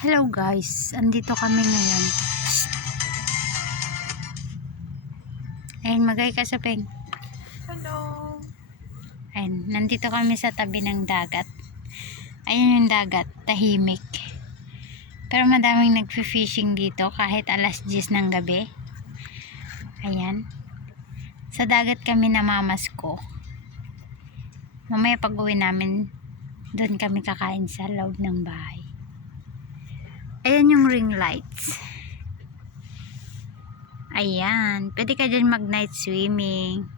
Hello guys, andito kami ngayon. Ayun, magay ka sa peng. Hello. Ayun, nandito kami sa tabi ng dagat. Ayun yung dagat, tahimik. Pero madaming nagfi-fishing dito kahit alas 10 ng gabi. Ayan. Sa dagat kami namamasko. Mamaya pag uwi namin, doon kami kakain sa loob ng bahay. Ayan yung ring lights. Ayan. Pwede ka dyan mag night swimming.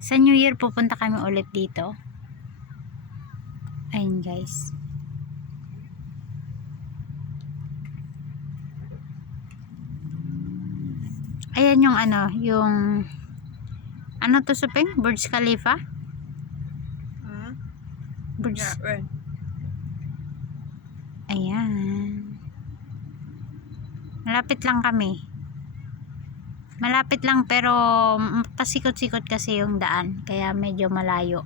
Sa New Year pupunta kami ulit dito. Ayun guys. Ayan yung ano, yung ano to sa ping? Burj Khalifa? Hmm? Burj Yeah, when? Ayan. Malapit lang kami. Malapit lang pero pasikot-sikot kasi yung daan. Kaya medyo malayo.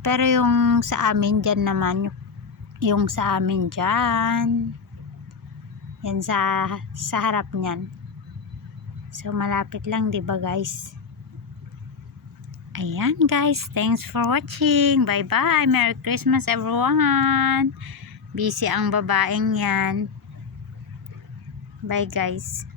Pero yung sa amin dyan naman, yung- sa amin dyan, yan sa, sa harap niyan. So malapit lang, 'di ba guys? Ayan guys, thanks for watching. Bye-bye. Merry Christmas everyone. Busy ang babaeng yan. Bye guys.